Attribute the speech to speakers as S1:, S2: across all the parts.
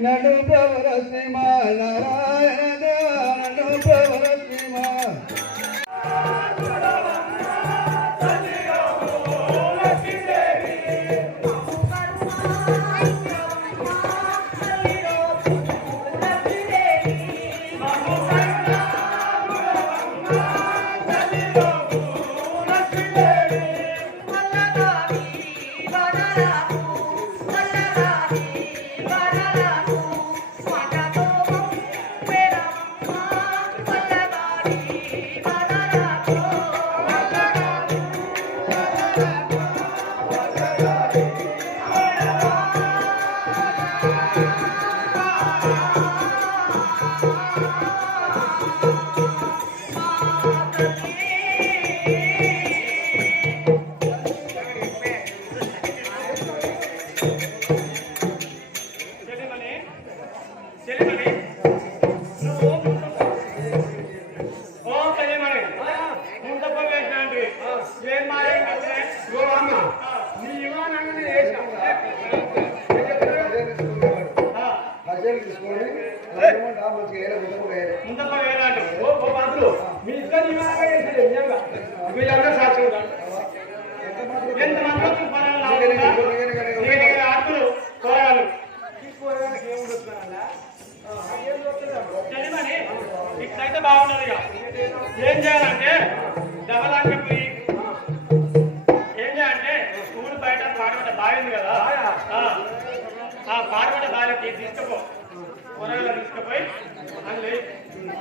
S1: నడు ప్రవరసి మా నారాయణ దేవ నడు
S2: ప్రవరసి మా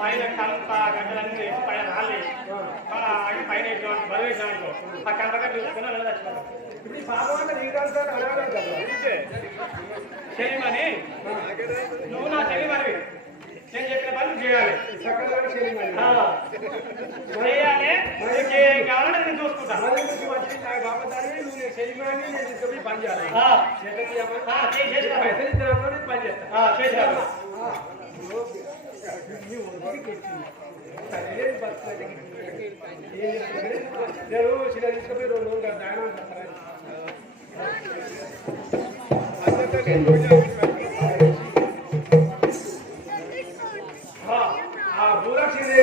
S3: పైన కంప గడ్డలన్నీ పైన రాలి పైన ఇటువంటి బరువు వేసామనుకో ఆ కంపకట్టు చూసుకుని అలా తెచ్చుకోవాలి
S2: ఇప్పుడు
S3: సాధారణ చెలిమని నువ్వు నా చెలిమనివి నేను చెప్పిన పని చేయాలి. చేయాలి నేను
S2: చూసుకుంటాను పని చేస్తాను పని చేస్తాను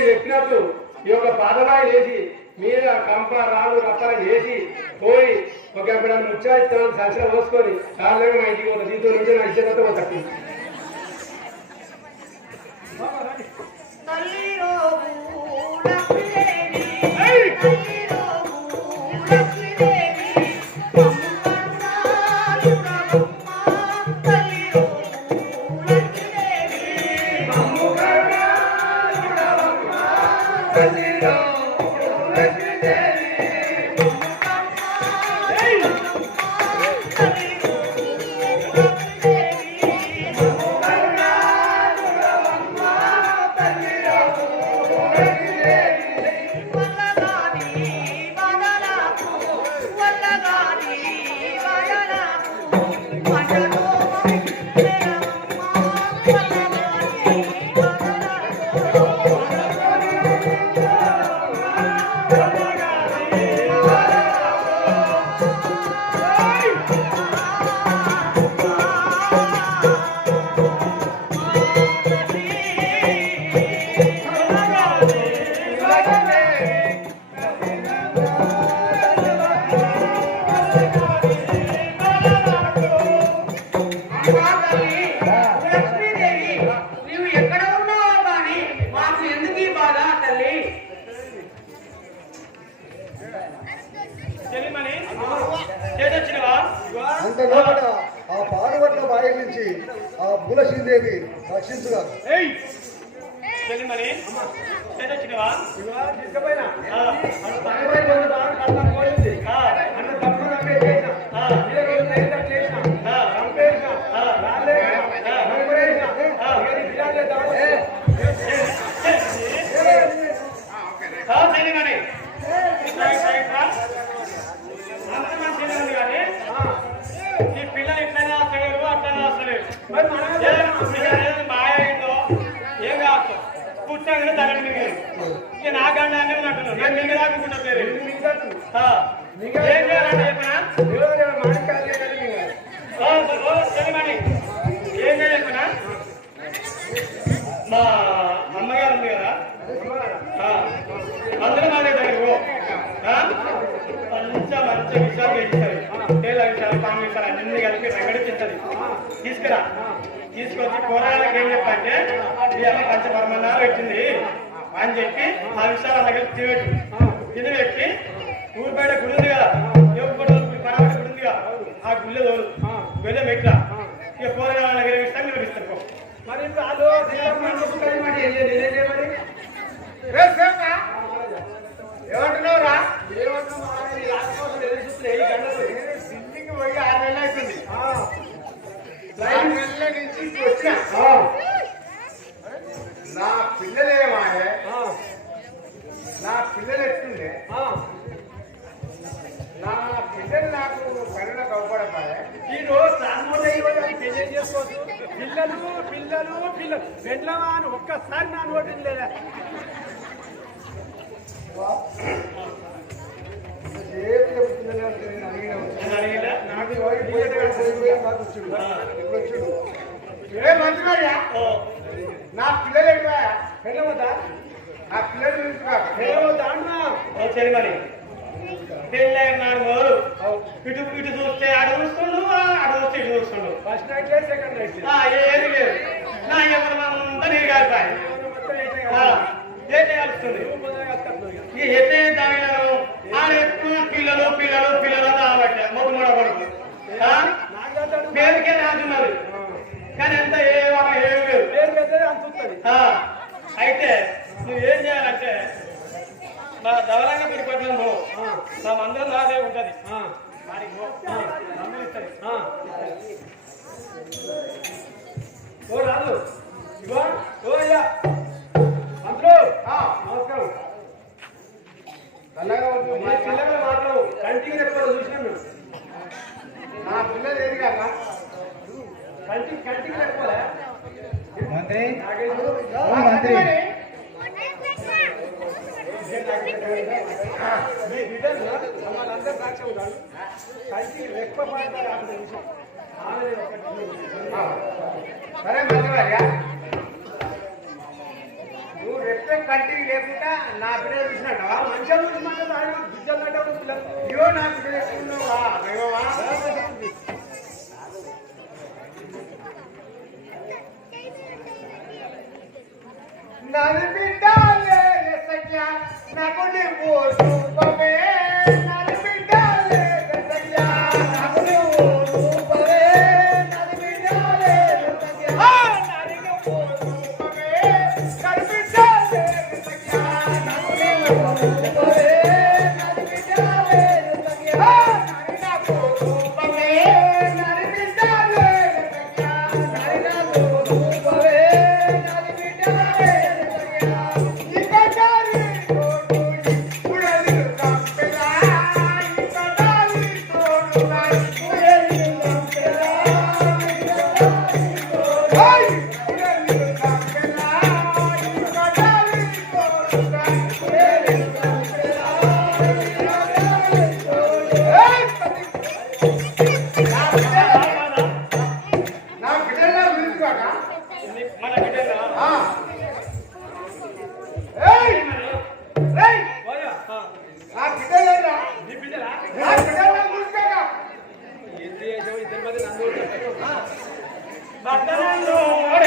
S2: చెప్పినట్టు ఈ యొక్క పాదరాయి వేసి మీద కంప రాళ్ళు రత్తాలు వేసి పోయి ఒక ఎప్పుడైనా ముచ్చాయిస్తామని సంచలనం పోసుకొని కాళ్ళగా మా ఇంటికి పోతుంది దీంతో నుంచి నా
S3: ఇష్టంతో తప్పింది Parabéns! పుట్టగానే తరలి మిగిలి ఇక నా గండాన్ని ఉన్నట్టు నేను మిగిలి అనుకుంటా పేరు ఏం చేయాలంటే చెప్పిన మాడికాయలు
S4: మా అమ్మగారు నా అందరూ పో. ఆ? మంచిగా మంచి విషయాలు చేయిస్తారు తేల విషయాలు పాము విషయాలు అన్ని కలిపి రగడిపిస్తుంది తీసుకురా. తీసుకొచ్చి కూరగాయలకు ఏం చెప్పంటే ఈ అమ్మ పంచపరమన్నా పెట్టింది. అని చెప్పి ఆ విషయాలు అలా కలిపి తినబెట్టు తినబెట్టి ఊరి బయట గుడి ఉంది కదా ఎప్పుడు పడవటి గుడి ఉంది కదా ఆ గుళ్ళో తోలు వెళ్ళే మెట్ల ఇక కూరగాయల దగ్గర ఇస్తాను మీరు ఇస్తారు పో.
S2: మరి ఇప్పుడు అదో దేవుడు మన ముట్టుకొని మరి ఏం చేయాలి? ఏం చేయాలి మరి?
S5: ఏమంటున్నావురా
S2: ఏమంటున్నావు? ఈ రాజకోసం ఎదురు చూస్తున్నా, ఈ గంటలు.
S5: ఢిల్లీకి పోయి ఆరు నెలలు అవుతుంది
S2: ఆ,
S5: ఆరు నెలల నుంచి ఇటు వచ్చిన
S2: ఆ,
S5: నా పిల్లలేమాయే
S2: ఆ,
S5: నా పిల్లలు ఎట్టుండే
S2: ఆ.
S5: నా పిల్లలు నాకు కరుణ కవ్వడపాయే
S2: ఈ రోజు రామోదయ ఇవ్వడానికి పెళ్ళి చేసుకోవచ్చు పిల్లలు పిల్లలు పిల్లలు పెళ్ళమా అని ఒక్కసారి నా నోటి లేదా
S5: ఏమి చెప్తున్నాను అంటే నేను అడిగినాను.
S4: నేను అడిగినా?
S5: నాకు ఎవరి పోయి పోయి పోయి పోయి నాకు వచ్చుడు. ఇప్పుడు వచ్చుడు. ఏ నా పిల్లలు ఎటువాయా
S2: పెళ్ళవద్దా?
S5: నా పిల్లలు.
S2: పెళ్ళవద్దా అన్నా?
S4: సరే మరి. పెళ్ళైనాడు మోరు ఇటు ఇటు చూస్తే అటు చూస్తుండు అటు చూస్తే ఇటు చూస్తుండు.
S2: ఫస్ట్ నైట్ సెకండ్ నైట్
S4: ఏది లేదు. నా ఎవరు అంతా నీరు ఎట్లా వీళ్ళను? ఆడ ఎప్పుడు పిల్లలు పిల్లలు పిల్లలు కాబట్టి మొదటి మూడ కొడుకు ఆ? పేరుకే రాజున్నది కానీ ఎంత ఏ ఏమి లేదు అయితే నువ్వేం చేయాలంటే మా ధవరంగ తిరుపతిలో పో. మా మందిరం నాదే ఉంటది.
S2: ఓ రాదు ఇగో ఓ అయ్యా. అందులో
S5: ఆ,
S2: నమస్కారం.
S5: చల్లగా ఉండు.
S2: మా పిల్లలు మాత్రం కంటికి ఎప్పుడు చూసినాం మేము
S5: నా పిల్లలు ఏది కాక
S2: కంటికి కంటికి లేకపోలే
S5: మంత్రి
S2: మంత్రి వాళ్ళందరూ సాక్ష్యం ఉంటారు కంటికి ఎక్కువ పడతారు అక్కడ విషయం ఆమె ఒకటి
S5: సరే మంత్రివర్యా నువ్వు రెప్పే కంటికి లేకుండా నా పిల్లలు చూసినట్టవా?
S2: మంచిగా చూసి మాత్రం ఆయన బిడ్డలు అంటే పిల్లలు
S5: అయ్యో నా పిల్లలు ఎక్కున్నావా నన్ను బిడ్డాలే ఎసయ్యా నాకు నువ్వు రూపమే
S2: ఏంటి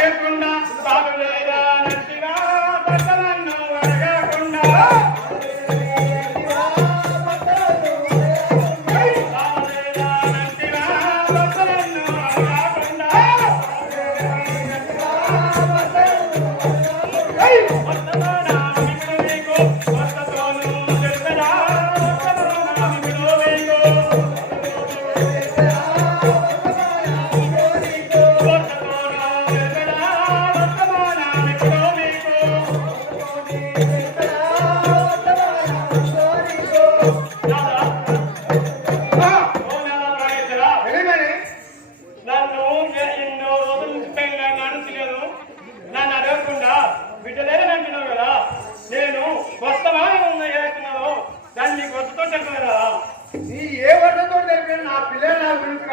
S5: నా
S4: పిల్లలు నా
S5: గురించి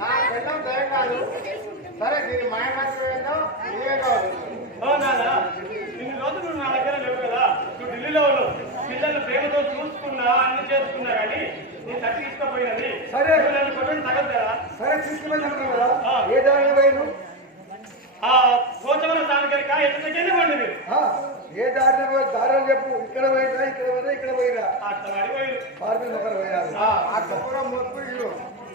S5: నా పెళ్ళం కాదు సరే దీని మాయమాత్రం ఏందో నీవే
S4: కాదు ఇన్ని రోజులు నువ్వు నా దగ్గర లేవు కదా నువ్వు పిల్లలు ప్రేమతో చూసుకున్నా అన్ని చేసుకున్నా కానీ నీ తట్టి
S6: సరే
S4: పిల్లలు కొట్టడం తగ్గదా
S6: సరే తీసుకుపోయినా కదా ఏ దారిలో పోయిను
S4: ఆ గోచవరం దానికరిక ఎంత
S6: తగ్గేది ఏ దారిన దారులు చెప్పు. ఇక్కడ పోయినా ఇక్కడ పోయినా ఇక్కడ పోయినా
S4: అట్లా పడిపోయి
S6: పార్టీ ఒకరు పోయినా
S5: ఆ కప్పురం మొత్తం ఇల్లు.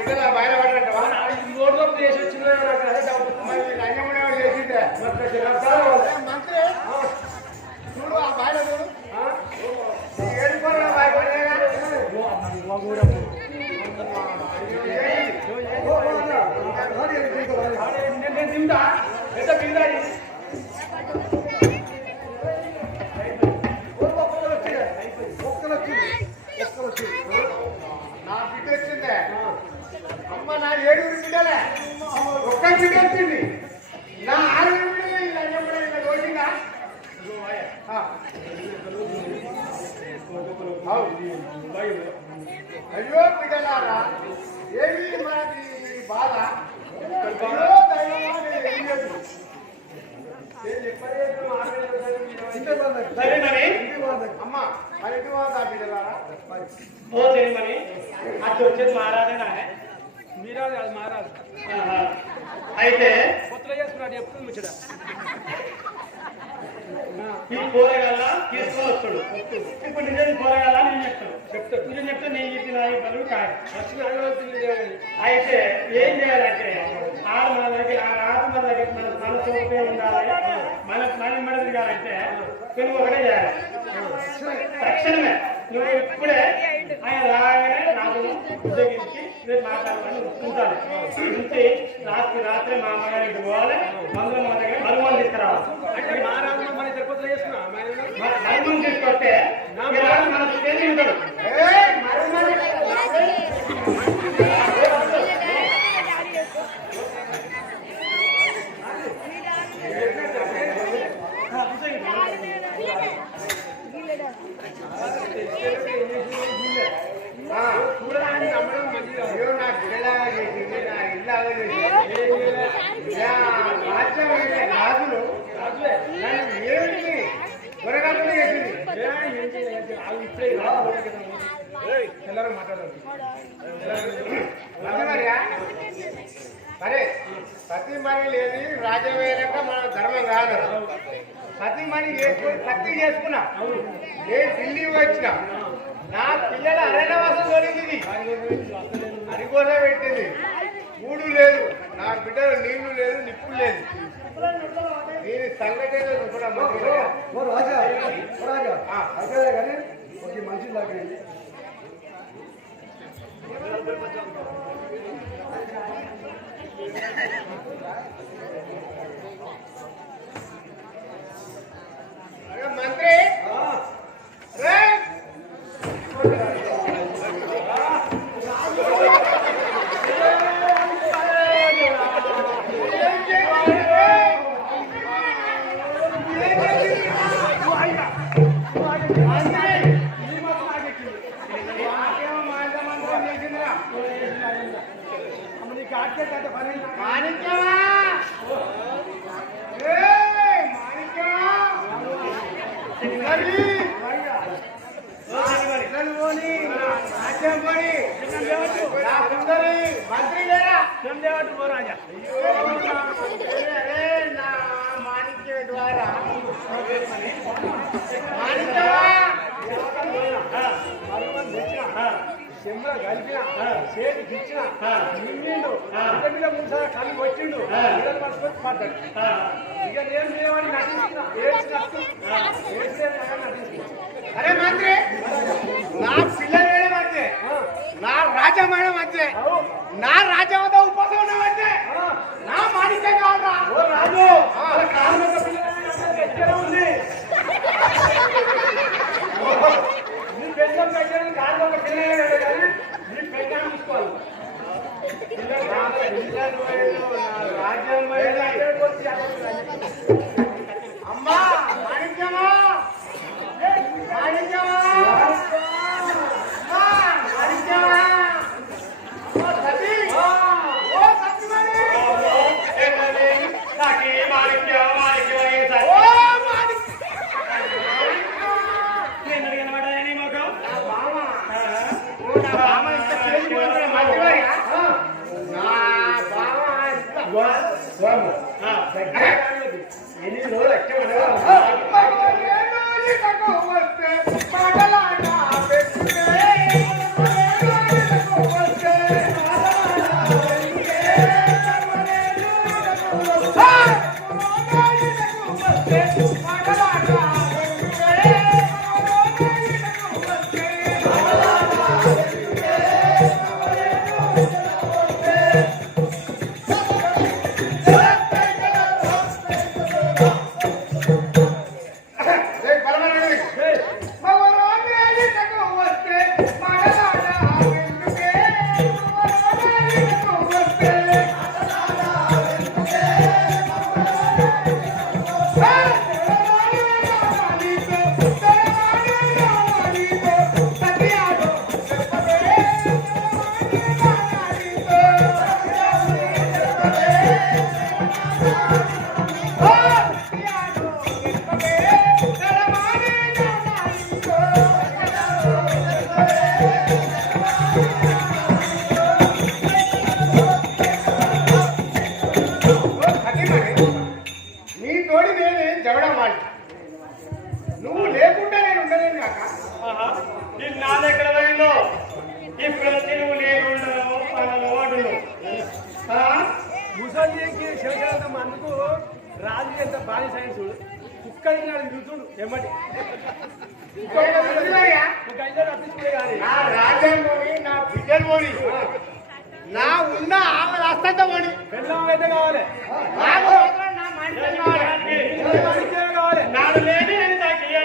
S5: ఇక్కడ బయట
S6: ఇంతే
S5: అమ్మా మరి బిడ్డలారా
S4: ఓ వచ్చేది మహారాజేనా
S2: మారాదు
S4: అయితే
S2: కొత్తలో చేసుకున్నాడు ఎప్పుడు ముచ్చట
S4: ఈ కూరగాయల తీసుకొని వస్తాడు ఇప్పుడు నిజం కూరగాయల నేను చెప్తాను చెప్తాడు నిజం చెప్తే నేను చెప్పిన పనులు కాదు అయితే ఏం చేయాలంటే ఆరు మన దగ్గర ఆరు మన దగ్గర మన మనసు ఉండాలి. మన మన మన తిరగాలంటే నువ్వు ఒకటే చేయాలి. తక్షణమే. నువ్వు ఇప్పుడే ఆయన రాగానే నాకు ఉద్యోగించి రేపు మాట్లాడాలని ఉంటాను ఉంచి రాత్రి రాత్రి మా అమ్మగారికి పోవాలి. మందులు మా దగ్గర మరుమని తీసుకురావాలి.
S2: అంటే మారాదు మన ఇద్దరు కొత్తలో చేసుకున్నా
S4: మ- తీసుకొస్తే రాత్రి మన చేసి ఉంటాడు
S5: ఏయ్, మరి మరి ఆ,
S2: చూడడానికి నమ్మడం మంచిది కాదు.
S5: అయ్యో నా బిడ్డలాగా చేసింది నా ఇల్లాగా చేసింది యా, రాజ్యం వెళ్ళే రాజులు
S2: రాజులే.
S5: నన్ను ఏమిటి త్వరగా చేసింది
S2: ఏ, ఏంటి, ఏంటి, ఆగు ఇప్పుడే రా, ఒకటే కదా. ఏయ్, తెల్లారని మాట్లాడాలి
S5: మంచివర్యా సరే సతీమణి లేని రాజవేయక మన ధర్మం కాదు సతీమణి చేసుకుని కత్తి చేసుకున్నా నేను ఢిల్లీ వచ్చిన నా పిల్లల అరణ్యవాసం జరిగింది ఇది. అది కూడా పెట్టింది మూడు లేదు నా బిడ్డలు నీళ్ళు లేదు నిప్పు లేదు దీని సంగతి ఏదో చెప్పడం
S6: ఓ, రాజా ఓ, రాజా. అయితే కానీ ఒక మంచి లాగండి
S5: మంత్రి. మంత్రి లేరా
S2: పోరాజా
S5: అరే, నా మాణిక్యం ద్వారా మాణిక్యమా
S2: చెంబుల కలిపిన చేతి ఇచ్చిన నిమ్మిండు ఇంత మీద మూడుసార్లు కళ్ళు కొట్టిండు. పిల్లలు మర్చిపోయి పడ్డాడు ఇక నేను చేయమని నటిస్తున్నా. ఏడ్చినట్టు
S5: అరే మంత్రి నా పిల్లలు వేయడం అంతే నా రాజ్యం వేయడం అంతే నా రాజ్యం అంతా ఉపవాసం ఉండడం అంతే నా మాణిక్యం కావాలరా.
S2: ఓ రాజు వాళ్ళ కాళ్ళ మీద పిల్లలు ఎక్కడ ఉంది నీ పెళ్ళం పెట్టిన కాళ్ళు ఒక పిల్లలు కానీ నీ పెళ్ళం చూసుకోవాలి
S5: నా పిల్లలు వేయడం, నా రాజ్యం వేయడం. అమ్మా మాణిక్యమా మాణిక్యమా అమ్మా,
S4: తిరుగుతుండు ఏమని
S5: నా బిడ్డలు నా ఉన్న ఆమె రాస్తంత
S2: మణి కావాలి.
S5: మనిషి కావాలి.
S4: నా లేని నాకు ఇయ్య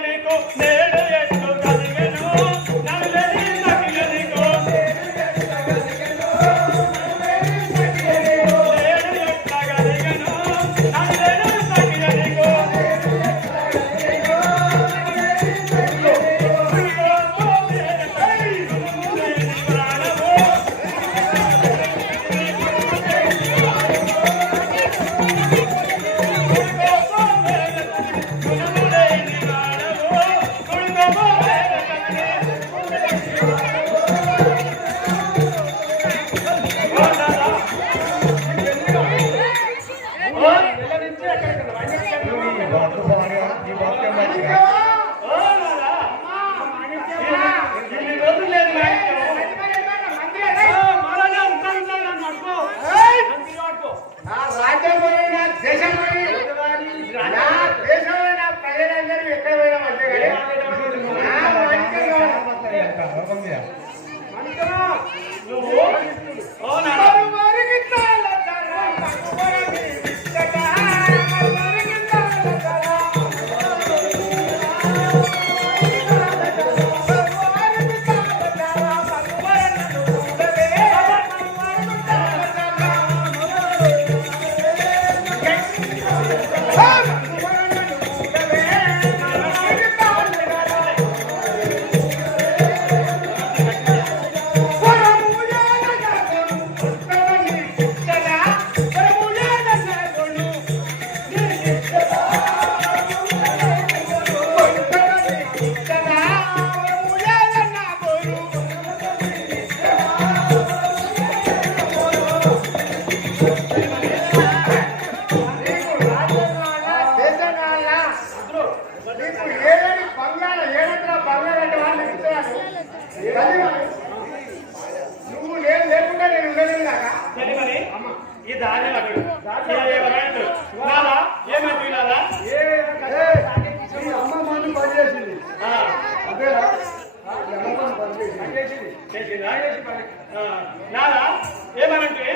S4: ఏమనంటే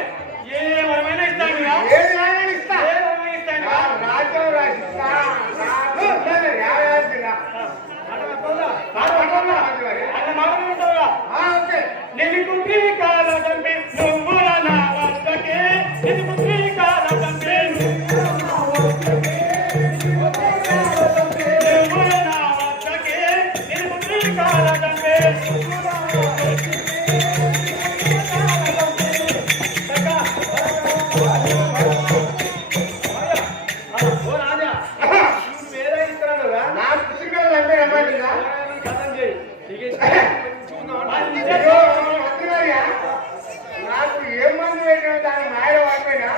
S4: ఏ మనమైనా ఇస్తాను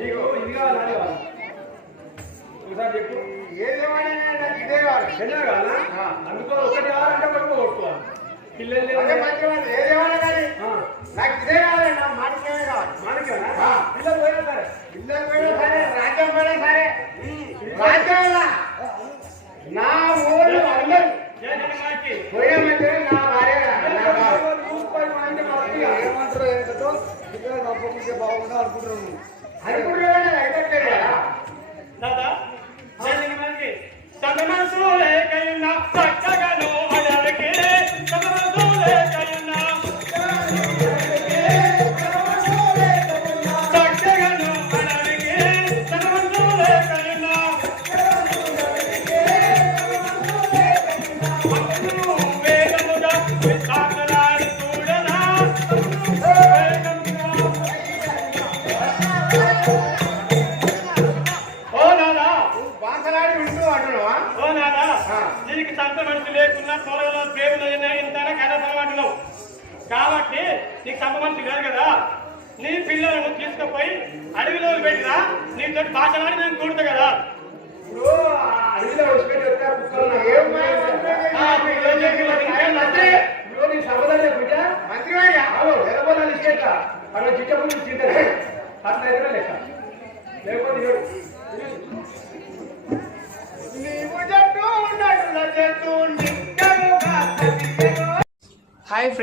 S5: నీకు ఇది
S4: కావాలి ఒకసారి చెప్పు.
S5: ఏదేమని
S4: నాకు
S2: ఇదే కావాలి.
S5: చిన్నది కాదా
S2: అందుకో ఒకటి కావాలంటే కొడుకు కొట్టుకోవాలి పిల్లలు
S5: ఏదేమన్నా కానీ నాకు ఇదే కావాలి నా మాటకేమే కావాలి. మాటకేనా?
S2: పిల్లలు పోయినా సరే.
S5: పిల్లలు పోయినా సరే పోయామంటే నా భార్య
S6: ఏమంటారు అనుకుంటున్నాను
S5: అనుకుంటున్నాను అయిపోతుంది
S4: దాదా జై జగన్మాతకి. మనసు లేకయున్నా చక్కగాను అడవికి. తన మనసు